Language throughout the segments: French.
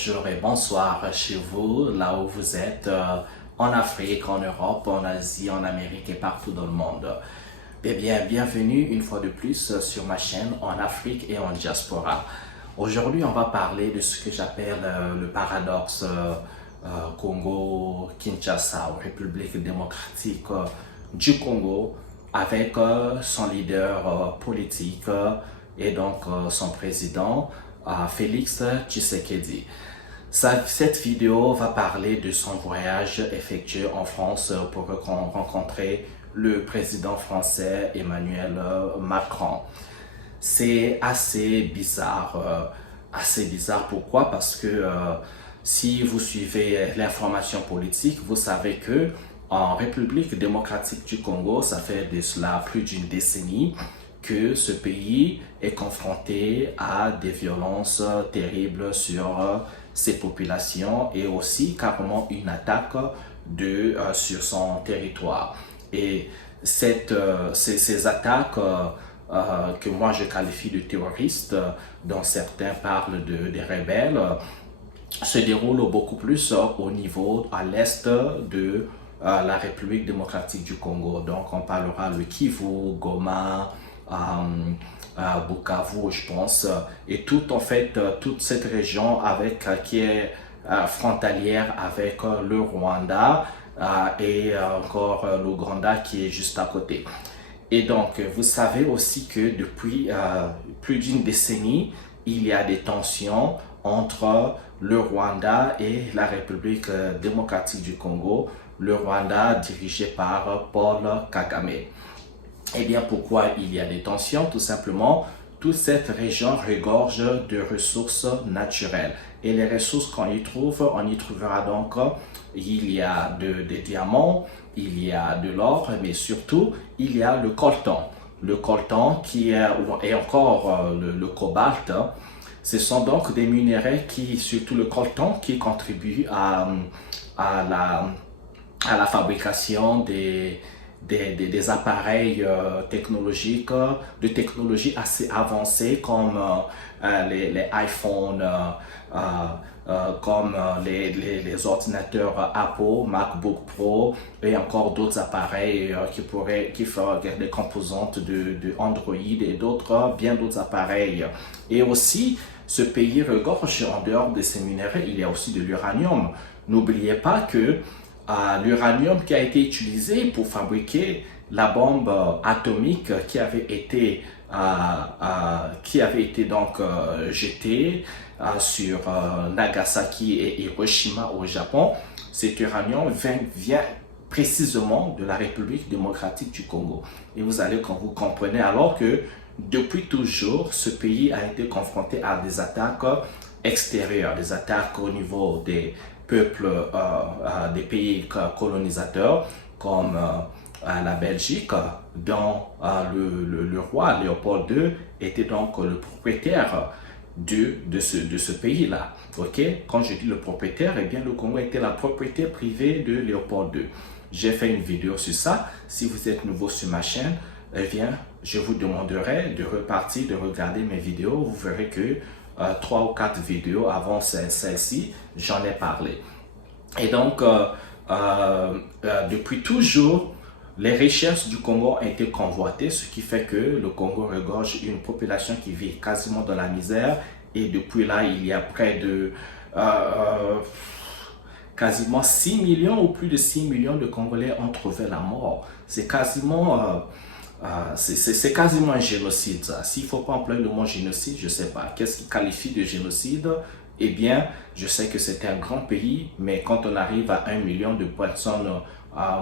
bonjour et bonsoir chez vous, là où vous êtes, en Afrique, en Europe, en Asie, en Amérique et partout dans le monde. Eh bien, bienvenue une fois de plus sur ma chaîne en Afrique et en diaspora. Aujourd'hui, on va parler de ce que j'appelle le paradoxe Congo-Kinshasa, République démocratique du Congo, avec son leader politique et donc son président, Félix Tshisekedi. Cette vidéo va parler de son voyage effectué en France pour rencontrer le président français Emmanuel Macron. C'est assez bizarre. Pourquoi? Parce que si vous suivez l'information politique, vous savez que en République démocratique du Congo, ça fait de cela plus d'une décennie que ce pays est confronté à des violences terribles sur ses populations et aussi carrément une attaque sur son territoire. Et ces attaques que moi je qualifie de terroristes, dont certains parlent des rebelles, se déroulent beaucoup plus au niveau à l'est de la République démocratique du Congo. Donc on parlera le Kivu, Goma, Bukavu, je pense, et toute cette région qui est frontalière avec le Rwanda et encore l'Ouganda qui est juste à côté. Et donc, vous savez aussi que depuis plus d'une décennie, il y a des tensions entre le Rwanda et la République démocratique du Congo, le Rwanda dirigé par Paul Kagame. Eh bien, pourquoi il y a des tensions? Tout simplement, toute cette région regorge de ressources naturelles. Et les ressources qu'on y trouve, on y trouvera donc, il y a des diamants, il y a de l'or, mais surtout, il y a le coltan. Le coltan et encore le cobalt. Ce sont donc des minéraux surtout le coltan, qui contribuent à la fabrication des appareils technologiques, de technologie assez avancée comme les iPhones, comme les ordinateurs Apple, MacBook Pro et encore d'autres appareils qui font des composantes de Android et bien d'autres appareils. Et aussi, ce pays regorge, en dehors de ces minéraux, il y a aussi de l'uranium. N'oubliez pas que l'uranium qui a été utilisé pour fabriquer la bombe atomique qui avait été donc jetée sur Nagasaki et Hiroshima au Japon, cet uranium vient précisément de la République démocratique du Congo. Et vous comprenez alors que depuis toujours, ce pays a été confronté à des attaques extérieures, des attaques au niveau des peuples des pays colonisateurs comme la Belgique, dont le roi Léopold II était donc le propriétaire de ce pays-là. Okay? Quand je dis le propriétaire, eh bien le Congo était la propriété privée de Léopold II. J'ai fait une vidéo sur ça. Si vous êtes nouveau sur ma chaîne, eh bien, je vous demanderai de regarder mes vidéos. Vous verrez que 3 ou 4 vidéos avant celle-ci, j'en ai parlé. Et donc, depuis toujours, les richesses du Congo ont été convoitées, ce qui fait que le Congo regorge une population qui vit quasiment dans la misère. Et depuis là, il y a près de quasiment 6 millions ou plus de 6 millions de Congolais ont trouvé la mort. C'est quasiment... c'est quasiment un génocide, ça. S'il ne faut pas employer le mot génocide, je ne sais pas. Qu'est-ce qui qualifie de génocide? Eh bien, je sais que c'est un grand pays, mais quand on arrive à 1 million de personnes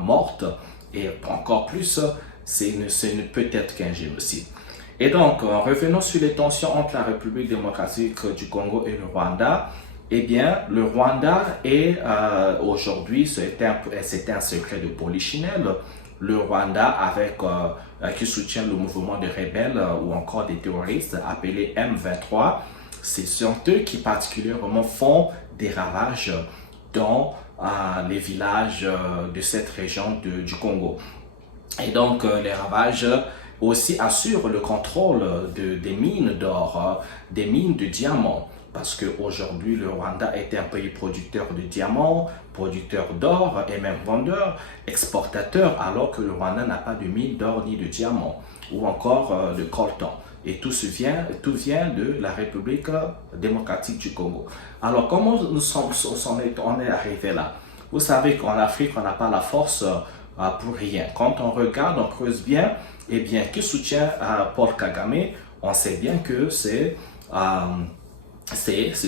mortes, et encore plus, ce ne peut être qu'un génocide. Et donc, revenons sur les tensions entre la République démocratique du Congo et le Rwanda. Eh bien, le Rwanda est aujourd'hui, c'était un secret de polichinelle. Le Rwanda qui soutient le mouvement des rebelles ou encore des terroristes appelés M23, ce sont eux qui particulièrement font des ravages dans les villages de cette région du Congo. Et donc les ravages aussi assurent le contrôle des mines d'or, des mines de diamants, parce qu'aujourd'hui, le Rwanda est un pays producteur de diamants, producteur d'or et même vendeur, exportateur, alors que le Rwanda n'a pas de mine d'or ni de diamants, ou encore de coltan. Et tout vient de la République démocratique du Congo. Alors, comment on est arrivé là? Vous savez qu'en Afrique, on n'a pas la force pour rien. Quand on regarde, on creuse bien, eh bien, qui soutient Paul Kagame, on sait bien que ce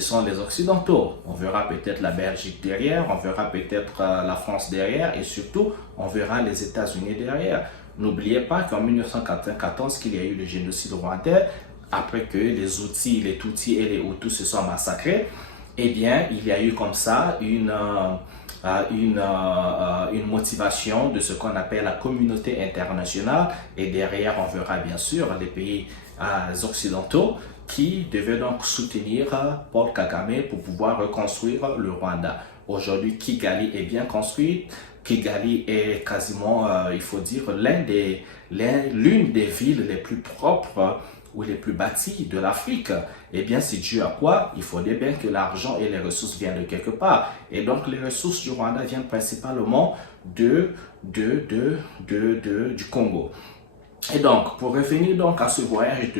sont les Occidentaux. On verra peut-être la Belgique derrière, on verra peut-être la France derrière et surtout, on verra les États-Unis derrière. N'oubliez pas qu'en 1994, qu'il y a eu le génocide rwandais, après que les Tutsis et les Hutus se sont massacrés, eh bien, il y a eu comme ça une motivation de ce qu'on appelle la communauté internationale. Et derrière, on verra bien sûr les pays occidentaux qui devaient donc soutenir Paul Kagame pour pouvoir reconstruire le Rwanda. Aujourd'hui, Kigali est bien construite. Kigali est quasiment, il faut dire, l'une des villes les plus propres ou les plus bâties de l'Afrique. Eh bien, c'est dû à quoi? Il faudrait bien que l'argent et les ressources viennent de quelque part. Et donc, les ressources du Rwanda viennent principalement du Congo. Et donc, pour revenir donc à ce voyage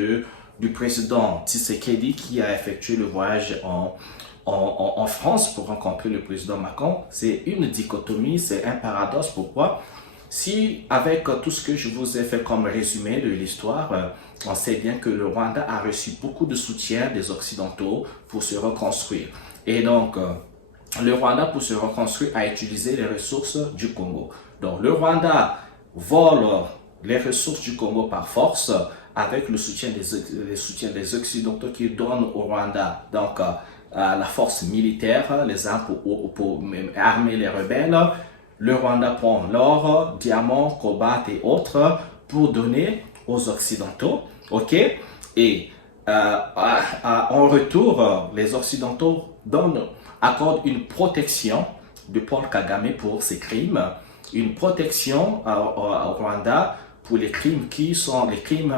du président Tshisekedi qui a effectué le voyage en France pour rencontrer le président Macron, c'est une dichotomie, c'est un paradoxe. Pourquoi? Si, avec tout ce que je vous ai fait comme résumé de l'histoire, on sait bien que le Rwanda a reçu beaucoup de soutien des Occidentaux pour se reconstruire. Et donc, le Rwanda, pour se reconstruire, a utilisé les ressources du Congo. Donc, le Rwanda vole les ressources du Congo par force avec le soutien des Occidentaux qui donnent au Rwanda donc, la force militaire, les armes pour armer les rebelles. Le Rwanda prend l'or, diamants, cobalt et autres pour donner aux Occidentaux, ok? Et en retour, les Occidentaux accordent une protection de Paul Kagame pour ses crimes, une protection au Rwanda pour les crimes qui sont les crimes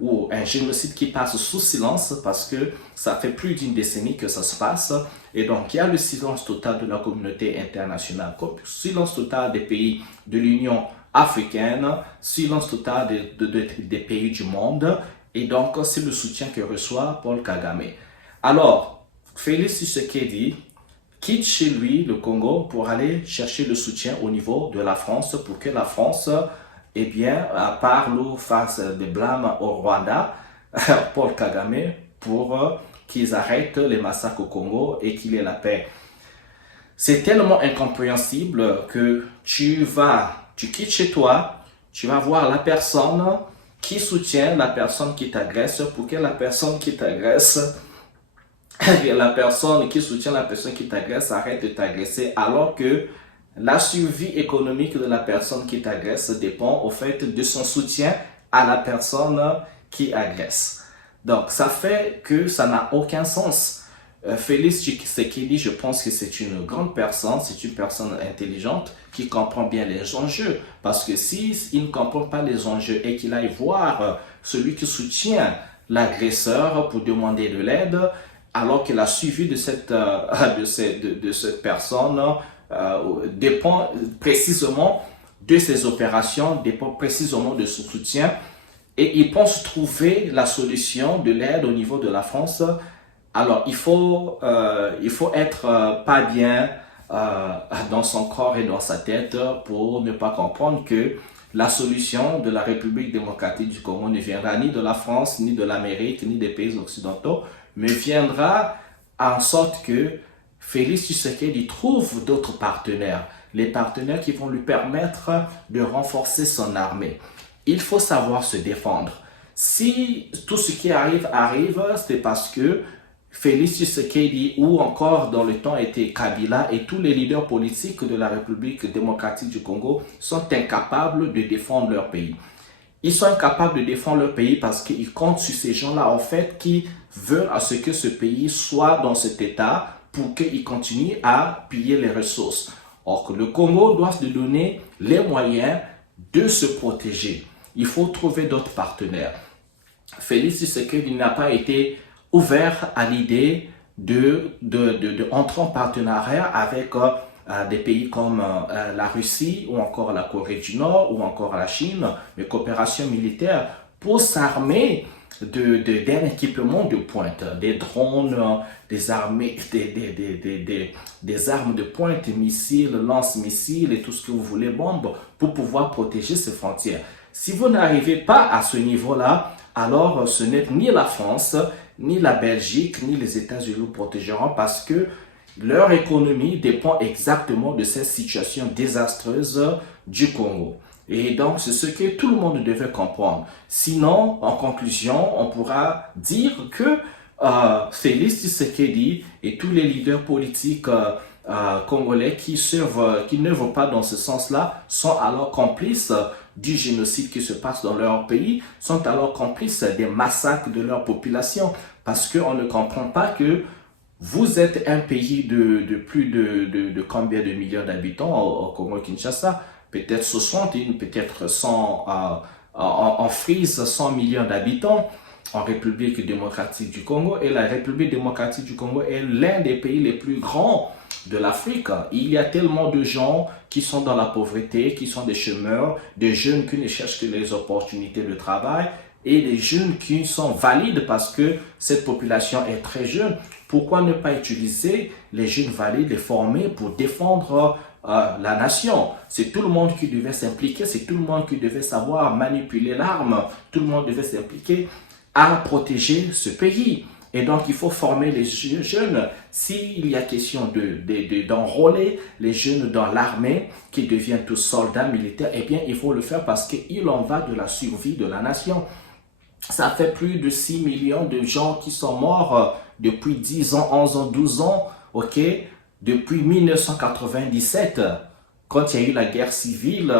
ou un génocide qui passe sous silence parce que ça fait plus d'une décennie que ça se passe. Et donc, il y a le silence total de la communauté internationale, silence total des pays de l'Union africaine, silence total des pays du monde. Et donc, c'est le soutien que reçoit Paul Kagame. Alors, Félix Tshisekedi quitte chez lui le Congo pour aller chercher le soutien au niveau de la France pour que la France eh bien, parle ou fasse des blâmes au Rwanda, Paul Kagame, pour qu'ils arrêtent les massacres au Congo et qu'il ait la paix. C'est tellement incompréhensible que tu quittes chez toi, tu vas voir la personne qui soutient la personne qui t'agresse pour que la personne qui t'agresse, la personne qui soutient la personne qui t'agresse arrête de t'agresser alors que la survie économique de la personne qui t'agresse dépend au fait de son soutien à la personne qui agresse. Donc, ça fait que ça n'a aucun sens. Félix Tshisekedi, je pense que c'est une grande personne, c'est une personne intelligente qui comprend bien les enjeux. Parce que s'il ne comprend pas les enjeux et qu'il aille voir celui qui soutient l'agresseur pour demander de l'aide, alors que la suivi de cette personne dépend précisément de ses opérations, dépend précisément de son soutien, et il pense trouver la solution de l'aide au niveau de la France. Alors il faut être pas bien dans son corps et dans sa tête pour ne pas comprendre que la solution de la République démocratique du Congo ne viendra ni de la France, ni de l'Amérique, ni des pays occidentaux, mais viendra en sorte que Félix Tshisekedi trouve d'autres partenaires, les partenaires qui vont lui permettre de renforcer son armée. Il faut savoir se défendre. Si tout ce qui arrive, c'est parce que Félix Tshisekedi ou encore dans le temps était Kabila et tous les leaders politiques de la République démocratique du Congo sont incapables de défendre leur pays. Ils sont incapables de défendre leur pays parce qu'ils comptent sur ces gens-là en fait qui veulent à ce que ce pays soit dans cet état pour qu'il continue à piller les ressources. Or, le Congo doit se donner les moyens de se protéger. Il faut trouver d'autres partenaires. Félix Tshisekedi n'a pas été ouvert à l'idée de entrer en partenariat avec des pays comme la Russie ou encore la Corée du Nord ou encore la Chine, mais coopération militaire pour s'armer d'un équipement de pointe, des drones, des armées, des armes de pointe, missiles, lance-missiles et tout ce que vous voulez, bombes, pour pouvoir protéger ces frontières. Si vous n'arrivez pas à ce niveau-là, alors ce n'est ni la France, ni la Belgique, ni les États-Unis vous protégeront parce que leur économie dépend exactement de cette situation désastreuse du Congo. Et donc, c'est ce que tout le monde devait comprendre. Sinon, en conclusion, on pourra dire que Félix Tshisekedi et tous les leaders politiques congolais qui n'œuvrent pas dans ce sens-là sont alors complices du génocide qui se passe dans leur pays, sont alors complices des massacres de leur population, parce qu'on ne comprend pas que vous êtes un pays de plus de combien de millions d'habitants au Congo-Kinshasa, peut-être 60, peut-être 100, en Frise, 100 millions d'habitants, en République démocratique du Congo. Et la République démocratique du Congo est l'un des pays les plus grands de l'Afrique. Il y a tellement de gens qui sont dans la pauvreté, qui sont des chômeurs, des jeunes qui ne cherchent que les opportunités de travail, et des jeunes qui sont valides parce que cette population est très jeune. Pourquoi ne pas utiliser les jeunes valides, les former pour défendre la nation? C'est tout le monde qui devait s'impliquer, c'est tout le monde qui devait savoir manipuler l'arme, tout le monde devait s'impliquer à protéger ce pays. Et donc, il faut former les jeunes. S'il y a question d'enrôler les jeunes dans l'armée, qui deviennent tous soldats militaires, eh bien, il faut le faire parce qu'il en va de la survie de la nation. Ça fait plus de 6 millions de gens qui sont morts depuis 10 ans, 11 ans, 12 ans, ok? Depuis 1997, quand il y a eu la guerre civile,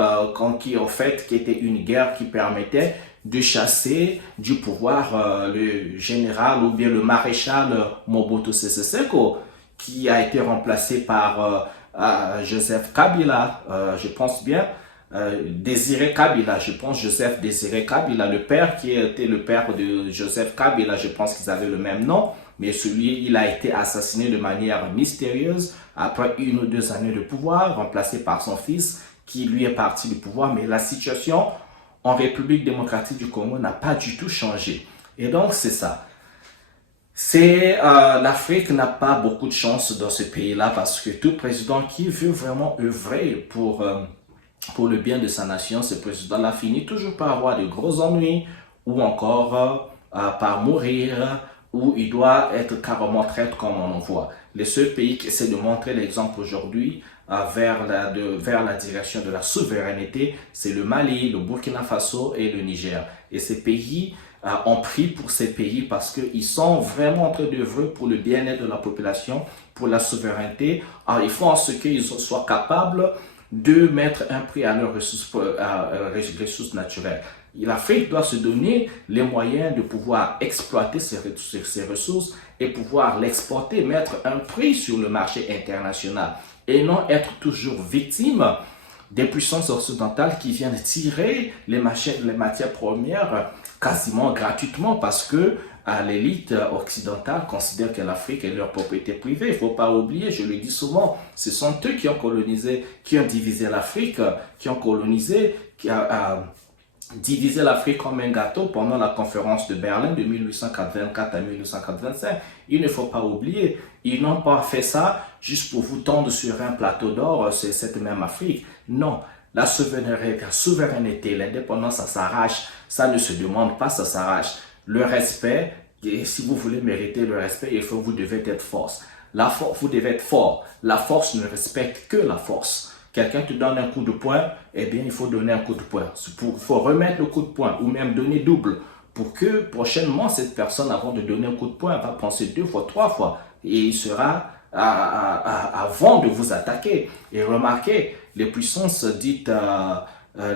qui était une guerre qui permettait de chasser du pouvoir le général ou bien le maréchal Mobutu Sese Seko, qui a été remplacé par Joseph Kabila, je pense bien, Désiré Kabila, je pense Joseph Désiré Kabila, le père qui était le père de Joseph Kabila, je pense qu'ils avaient le même nom, mais il a été assassiné de manière mystérieuse après 1 ou 2 années de pouvoir, remplacé par son fils qui lui est parti du pouvoir, mais la situation en République démocratique du Congo n'a pas du tout changé. Et donc c'est ça. L'Afrique n'a pas beaucoup de chance dans ce pays-là parce que tout président qui veut vraiment œuvrer pour le bien de sa nation, ce président-là finit toujours par avoir de gros ennuis ou encore par mourir, ou il doit être carrément traître comme on en voit. Les seuls pays qui essaient de montrer l'exemple aujourd'hui vers la direction de la souveraineté, c'est le Mali, le Burkina Faso et le Niger. Et ces pays ont pris pour ces pays parce qu'ils sont vraiment en train d'œuvrer pour le bien-être de la population, pour la souveraineté. Alors, ils font en ce qu'ils soient capables de mettre un prix à leurs ressources naturelles. L'Afrique doit se donner les moyens de pouvoir exploiter ces ressources et pouvoir l'exporter, mettre un prix sur le marché international et non être toujours victime des puissances occidentales qui viennent tirer les matières premières quasiment gratuitement parce que l'élite occidentale considère que l'Afrique est leur propriété privée. Il ne faut pas oublier, je le dis souvent, ce sont eux qui ont colonisé, qui ont divisé l'Afrique, qui ont colonisé, divisé l'Afrique comme un gâteau pendant la conférence de Berlin de 1884 à 1885. Il ne faut pas oublier, ils n'ont pas fait ça juste pour vous tendre sur un plateau d'or, c'est cette même Afrique. Non, la souveraineté, l'indépendance, ça s'arrache, ça ne se demande pas, ça s'arrache. Le respect, et si vous voulez mériter le respect, vous devez être force. Vous devez être fort. La force ne respecte que la force. Quelqu'un te donne un coup de poing, eh bien, il faut donner un coup de poing. Il faut remettre le coup de poing ou même donner double pour que prochainement, cette personne, avant de donner un coup de poing, va penser 2 fois, 3 fois et il sera avant de vous attaquer. Et remarquez, les puissances dites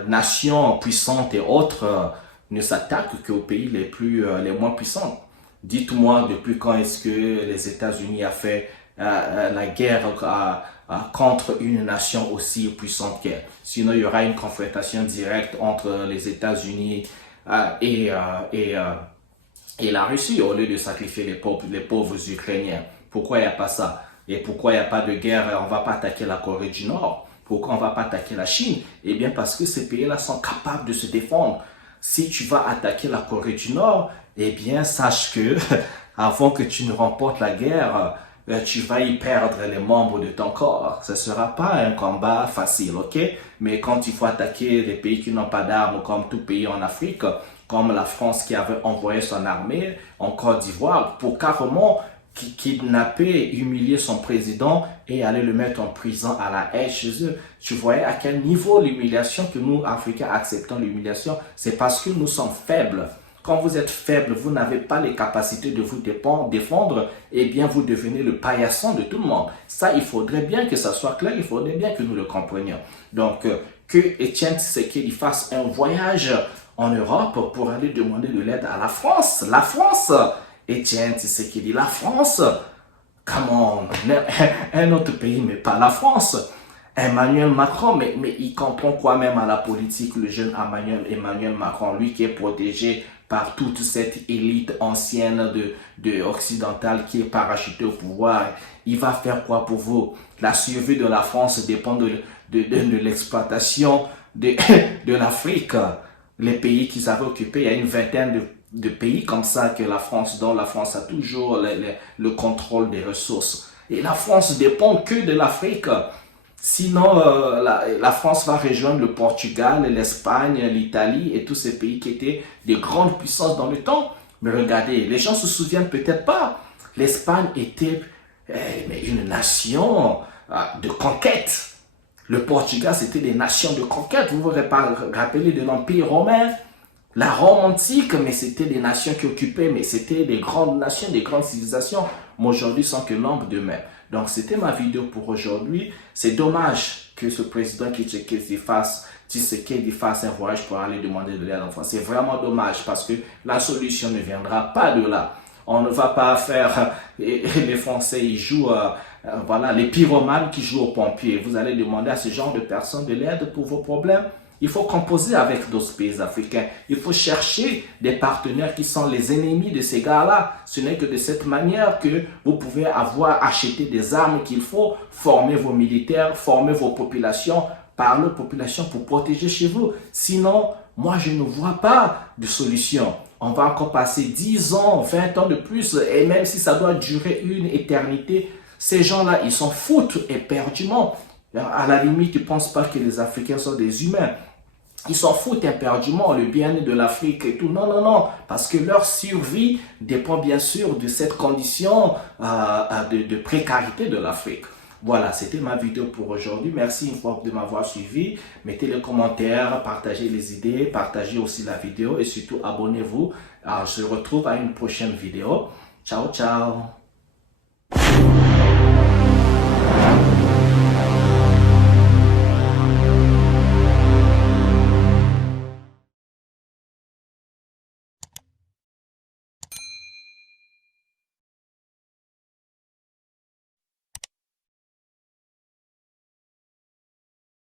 nations puissantes et autres ne s'attaquent qu'aux pays les moins puissants. Dites-moi depuis quand est-ce que les États-Unis a fait la guerre contre une nation aussi puissante qu'elle. Sinon, il y aura une confrontation directe entre les États-Unis et Et la Russie, au lieu de sacrifier les pauvres Ukrainiens, pourquoi il n'y a pas ça? Et pourquoi il n'y a pas de guerre? On ne va pas attaquer la Corée du Nord. Pourquoi on ne va pas attaquer la Chine? Eh bien, parce que ces pays-là sont capables de se défendre. Si tu vas attaquer la Corée du Nord, eh bien, sache que avant que tu ne remportes la guerre, tu vas y perdre les membres de ton corps. Ce ne sera pas un combat facile, ok? Mais quand il faut attaquer des pays qui n'ont pas d'armes, comme tout pays en Afrique, comme la France qui avait envoyé son armée en Côte d'Ivoire pour carrément kidnapper, humilier son président et aller le mettre en prison à la haie chez eux. Tu voyais à quel niveau l'humiliation que nous, Africains, acceptons l'humiliation. C'est parce que nous sommes faibles. Quand vous êtes faible, vous n'avez pas les capacités de vous défendre, eh bien vous devenez le paillasson de tout le monde. Ça, il faudrait bien que ça soit clair, il faudrait bien que nous le comprenions. Donc, que Étienne Tshisekedi fasse un voyage en Europe pour aller demander de l'aide à la France. La France, Étienne Tshisekedi, la France. Comment un autre pays, mais pas la France. Emmanuel Macron, mais il comprend quoi même à la politique, le jeune Emmanuel Macron, lui qui est protégé par toute cette élite ancienne occidentale qui est parachutée au pouvoir. Il va faire quoi pour vous? La survie de la France dépend de l'exploitation de l'Afrique. Les pays qu'ils avaient occupés, il y a une vingtaine de pays comme ça que dont la France a toujours le contrôle des ressources. Et la France dépend que de l'Afrique. Sinon, la France va rejoindre le Portugal, l'Espagne, l'Italie et tous ces pays qui étaient des grandes puissances dans le temps. Mais regardez, les gens se souviennent peut-être pas. L'Espagne était une nation de conquête. Le Portugal, c'était des nations de conquête. Vous vous rappelez de l'Empire romain, la Rome antique, mais c'était des nations qui occupaient, mais c'était des grandes nations, des grandes civilisations. Mais aujourd'hui, sont que nombre de mêmes. Donc, c'était ma vidéo pour aujourd'hui. C'est dommage que ce président Tshisekedi fasse un voyage pour aller demander de l'aide en France. C'est vraiment dommage parce que la solution ne viendra pas de là. On ne va pas faire... Les Français, ils jouent... voilà, les pyromanes qui jouent aux pompiers. Vous allez demander à ce genre de personnes de l'aide pour vos problèmes. Il faut composer avec d'autres pays africains. Il faut chercher des partenaires qui sont les ennemis de ces gars-là. Ce n'est que de cette manière que vous pouvez acheté des armes qu'il faut, former vos militaires, former vos populations, parler aux populations pour protéger chez vous. Sinon, moi, je ne vois pas de solution. On va encore passer 10 ans, 20 ans de plus, et même si ça doit durer une éternité, ces gens-là, ils s'en foutent éperdument. À la limite, ils ne pensent pas que les Africains sont des humains. Ils s'en foutent éperdument, le bien-être de l'Afrique et tout. Non, non, non, parce que leur survie dépend bien sûr de cette condition de précarité de l'Afrique. Voilà, c'était ma vidéo pour aujourd'hui. Merci une fois de m'avoir suivi. Mettez les commentaires, partagez les idées, partagez aussi la vidéo et surtout abonnez-vous. Alors, je se retrouve à une prochaine vidéo. Ciao, ciao.